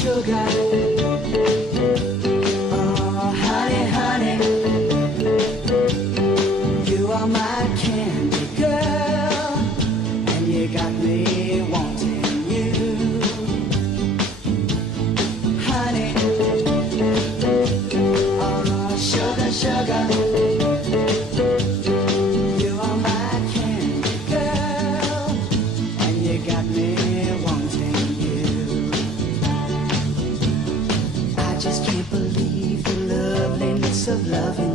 sugar. Oh, honey, honey, you are my candy girl, and you got me wanting you. Honey, oh, sugar, sugar, you are my candy girl, and you got me wanting you. I just can't believe the loveliness of loving